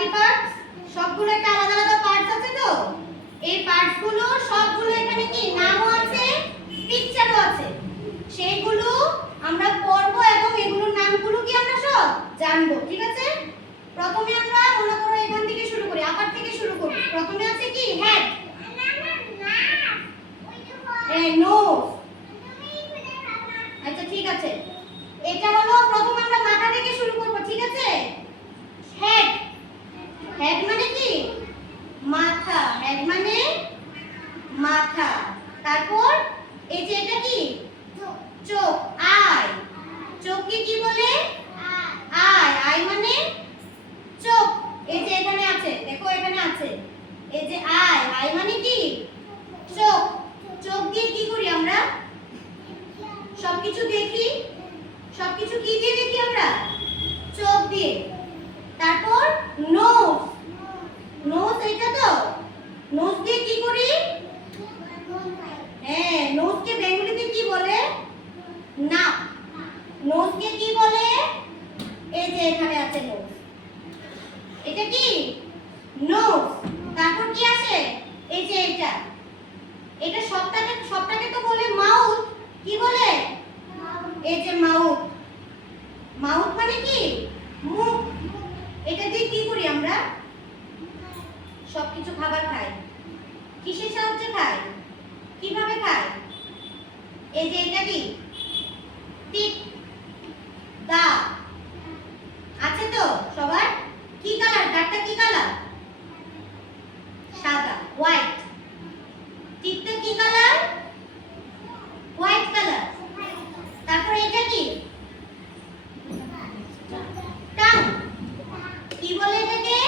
Body parts সবগুলো একটা আলাদা আলাদা পার্টস আছে তো এই পার্টস গুলো সবগুলো এখানে কি নামও আছে পিকচারও আছে সেগুলো আমরা পড়ব এবং এগুলোর নামগুলো কি আমরা সব জানবো ঠিক আছে প্রথমে আমরা মনে করো এখান থেকে শুরু করি আপার থেকে শুরু করি প্রথমে আছে কি হেড নোজ আচ্ছা ঠিক আছে এটা হলো প্রথম আমরা মাথা থেকে শুরু করব ঠিক আছে হেড হেড মানে কি মাথা হেড মানে মাথা তারপর এই যে এটা কি চোখ আই চোখকে কি বলে আই আই মানে চোখ এই যে এখানে আছে দেখো এখানে আছে এই যে আই আই মানে কি চোখ চোখ দিয়ে কি করি আমরা সবকিছু দেখি সবকিছু কি দিয়ে দেখি আমরা চোখ দিয়ে তারপর নোজ নোজ এটা তো নোজ দিয়ে কি করি হ্যাঁ নোজকে বেঙ্গলিতে কি বলে নাক নোজকে কি বলে এই যে এখানে আছে নোজ এটা কি নোজ তারপর কি আছে এই যে এটা এটা সবটাকে তো বলে মাউথ কি বলে এই যে মাউথ মাউথ মানে কি মুখ এটা দিয়ে কি করি আমরা সবকিছু খাবার খাই কিসের সাহায্যে খাই কিভাবে খাই এই যে এটা কি টিপ দাঁত আছে তো সবার কি কালার দাঁতটা কি কালার সাদা হোয়াইট টিপটা কি কালার হোয়াইট কালার তারপর এটা কি টাং কি বলে এটাকে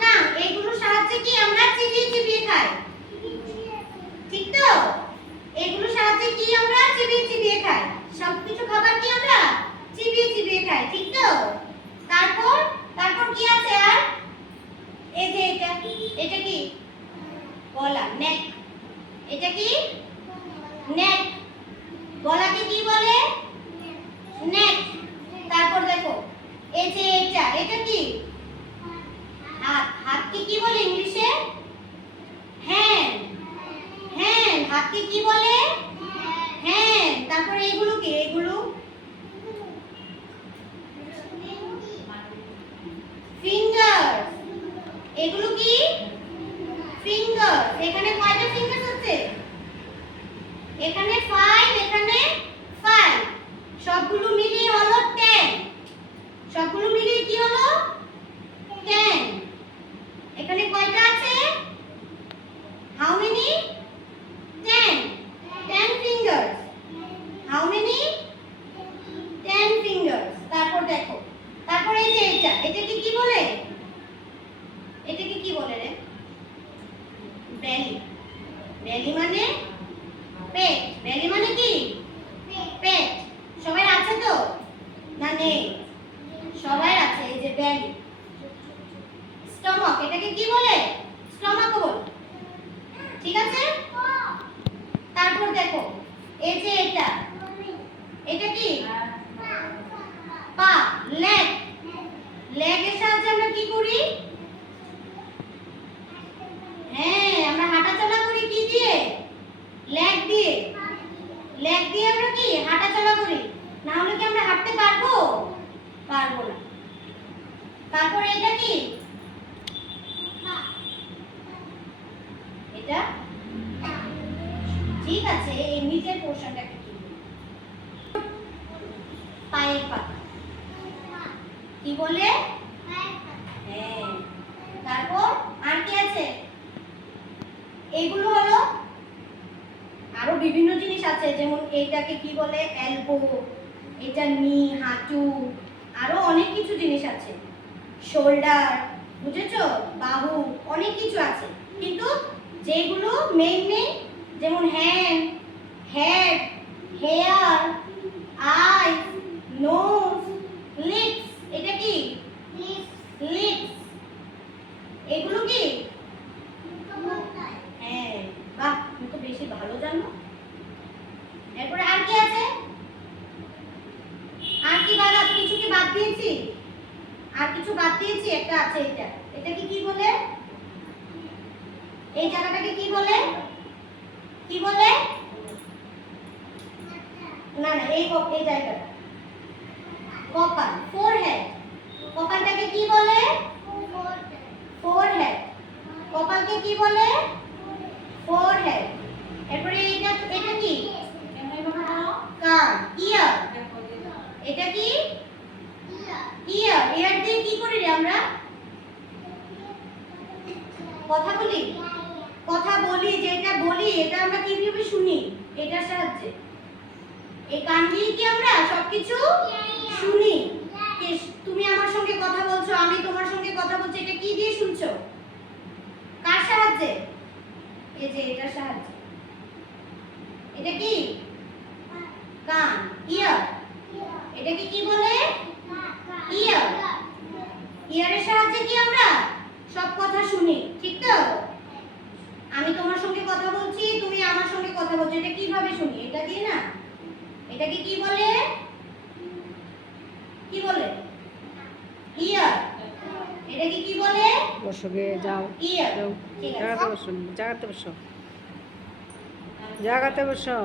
টাং এগুলোর সাহায্যে কি আমরা চিবিয়ে চিবিয়ে খাই ঠিক তো এগুলোর সাহায্যে কি আমরা চিবিয়ে চিবিয়ে খাই সবকিছু খাবার কি আমরা চিবিয়ে চিবিয়ে খাই ঠিক তো তারপর তারপর কি আছে আর এই যে এটা কি গলা নেক এটা কি নেক গলাকে কি বলে নেক তারপর দেখো এই যে এটা কি হাত হাতকে কি বলে ইংলিশে হ্যান্ড হ্যান্ড হাতকে কি বলে হ্যান্ড তারপর এগুলো কি এগুলো ফিঙ্গার এগুলো কি ফিঙ্গার এখানে কয়টা ফিঙ্গার আছে এখানে 5 এখানে 5 সবগুলো মিলিয়ে হলো 10 সবগুলো মিলিয়ে কি হলো 10 এখানে কয়টা আছে how many 10 fingers how many 10 fingers তারপর দেখো তারপর এই যে এটাকে কি বলে এটাকে কি বলে রে বেলি বেলি মানে পেট বেলি মানে কি পেট সবাই আছে তো না নেই সবাই আছে এই যে বেলি স্টমাক এটাকে কি বলে স্টমাক বলে ঠিক আছে তারপর দেখো এই যে এটা কি পা লেগ লেগের সাহায্যে আমরা কি করি হ্যাঁ আমরা হাঁটাচলা করি কি দিয়ে লেগ দিয়ে আমরা কি হাঁটাচলা করি না হলে কি আমরা হাঁটতে পারবো পারবো না তারপর এটা কি এটা ঠিক আছে এই নিচের পোরশনটাকে কি পায়ের পাতা কি বলে হ্যাঁ তারপর আর কি আছে এগুলো হলো আরো বিভিন্ন জিনিস আছে যেমন এইটাকে কি বলে এলবো এটা নি হাঁটু আরো অনেক কিছু জিনিস আছে শোল্ডার বুঝেছো বাহু অনেক কিছু আছে কিন্তু যেগুলো মেইন যেমন hand head hair eye nose lips এটা কি লিপস এগুলো কি হ্যাঁ বাহ তুমি তো বেশি ভালো জানো এরপরে আর কি আছে আর কি বাদ কিছু কি বাদ দিয়েছি আর কিছু বাদ দিয়েছি একটা আছে এটা। এটাকে কি বলে? এই জায়গাটাকে কি বলে? কি বলে? না না, এই জায়গাটা কপাল, ফোরহেড। কপালটাকে কি বলে? ফোরহেড। কপালকে কি বলে? ফোরহেড। এরপরে এটা কি? কান, ইয়ার। এটা কি? ইয়ার। ইয়ার দিয়ে কি করি রে আমরা? কথা বলি। কথা বলি, যেটা বলি এটা আমরা কিভাবে শুনি? এটার সাহায্যে। এই কান দিয়ে কি আমরা সবকিছু শুনি? তুমি আমার সঙ্গে কথা বলছো, আমি তোমার সঙ্গে কথা বলছি, এটা কি দিয়ে শুনছো? কার সাহায্যে? এই যে এটার সাহায্যে। এটা কি? কান, ইয়ার। এটাকে কি বলে? ইয়ার। ইয়ারের সাহায্যে কি আমরা সব কথা শুনি, ঠিক তো? আমি তোমার সঙ্গে কথা বলছি, তুমি আমার সঙ্গে কথা বলছো, এটা কিভাবে শুনি? এটা দিয়ে না। এটাকে কি বলে? কি বলে? ইয়ার। এটাকে কি বলে? বসো গে, যাও ইয়ার। যাও, ঠিক আছে। জায়গাতে বসো, জায়গাতে বসো, জায়গাতে বসো।